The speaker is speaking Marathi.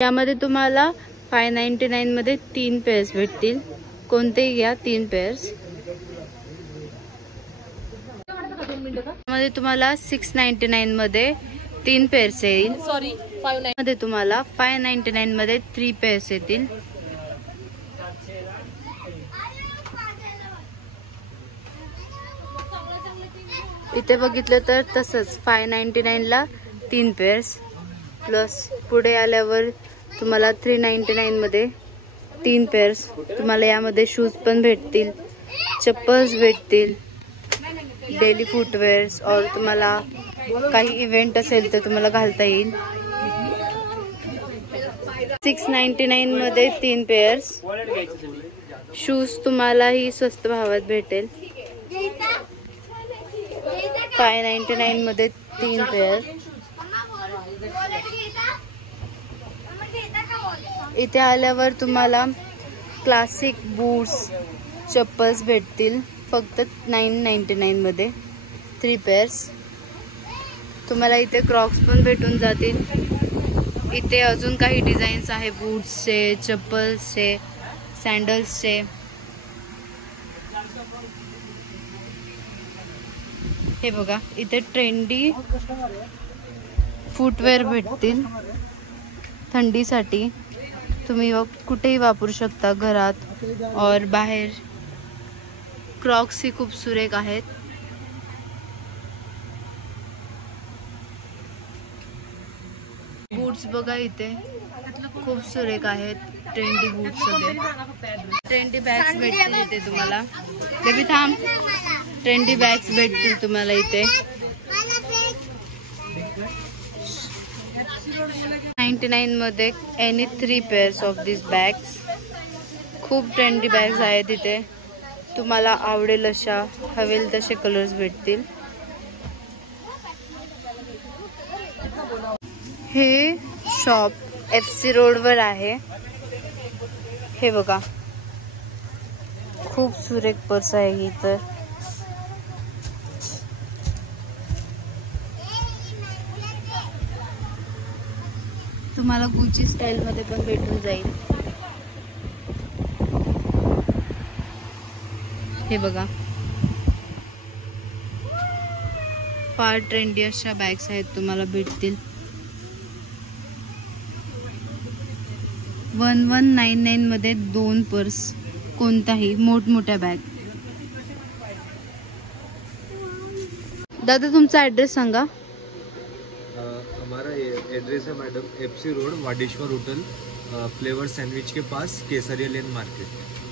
यामध्ये तुम्हाला 599 मध्ये 3 पेअर्स भेटतील, कोणतेही घ्या 3 पेअर्स। मध्ये तुम्हाला 699 मध्ये 3 पेअर्स येईल, सॉरी 59 मध्ये तुम्हाला 599 मध्ये 3 पेअर्स येतील। इथे बघितलं तर तसंच 599 ला 3 पेअर्स प्लस पुढे आल्यावर तुम्हाला 399 मध्ये 3 पेअर्स। तुम्हाला यामध्ये शूज पण भेटतील, चप्पल्स भेटतील, डेली फुटवेअर्स और तुम्हाला काही इव्हेंट असेल तर तुम्हाला घालता येईल। 699 मध्ये 3 पेअर्स शूज तुम्हाला ही स्वस्त भावात भेटेल। 599 मध्ये 3 पेअर। इथे आल्यावर तुम्हाला क्लासिक बूट्स चप्पल्स भेटतील फक्त 999 मध्ये 3 पेअर्स। तुम्हाला इथे क्रॉक्स पण भेटून जातील। इथे अजून काही डिझाईन्स आहे बूट्सचे, चप्पल्सचे, सॅन्डल्सचे। हे बघा इथे ट्रेंडी फुटवेअर भेटतील थंडीसाठी, तुम्ही कुठेही वापरू शकता, घरात और बाहेर। क्रॉक्स ही खूप सुरेख आहेत। बूट्स बघा इथे खूप सुरेख आहेत, ट्रेंडी बूट्स सगळे। ट्रेंडी बॅग्स भेटतील इथे तुम्हाला, बेबी थांब। ट्रेंडी बॅग्स भेटतील तुम्हाला इथे 99 मध्ये any 3 pairs of this bags. खूप ट्रेंडी बॅग्स आहेत इथे, तुम्हाला आवडेल अशा हवेल तसे कलर्स भेटतील। हे शॉप FC रोड वर आहे। हे बघा खूप सुरेख पर्स आहे ही तर। तुम्हाला गुची स्टाईल मध्ये पण भेटून जाईल। हे बघा फार ट्रेंडी अशा बॅग्स आहेत, तुम्हाला भेटतील। 1199 मध्ये 2 पर्स, कोणताही मोठमोठ्या बॅग। दादा तुमचा ऍड्रेस सांगा। हमारा एड्रेस है madam FC road Wadeshwar hotel, flavour sandwich के पास, केसरिया लेन मार्केट।